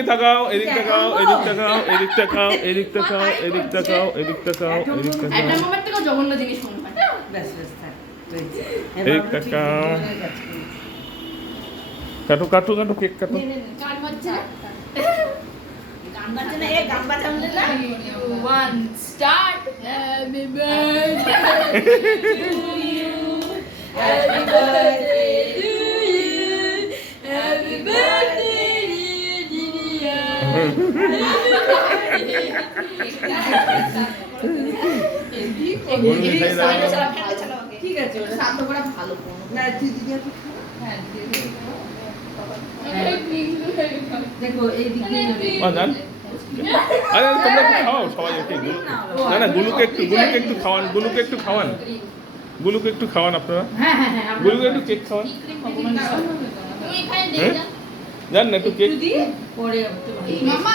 তাকাও, এদিক তাকাও, এদিক তাকাও, এদিক তাকাও, এদিক তাকাও, এদিক তাকাও, এদিক তাকাও, এদিক তাকাও। একটা মোমের থেকে জঘন্য জিনিস শুনবা। ব্যাস ব্যাস থাক। এদিক তাকাও। কাটো কাটো কাটো, কেক কাটো। গান বাজছে না? গান বাজছে না, এ গান বাজালে না? 1 start. Happy birthday to you. Happy birthday to you. Happy birthday ঠিক আছে, ওটা শান্ত করা ভালো। না তুই দিদি একটু খা। হ্যাঁ দেখো এই দিকে জান আরে তোমরা একটু খাও সবাই, ওকে। না না, গুলুকে একটু খাওয়ান, গুলুকে একটু খাওয়ান, গুলুকে একটু খাওয়ান আপনারা। হ্যাঁ হ্যাঁ হ্যাঁ গুলুকে একটু কেক খাওয়ান। তুমি এখানে দিয়ে যাও। জান না একটু কেক। দিয়ে পরে উঠতে পারি। মামা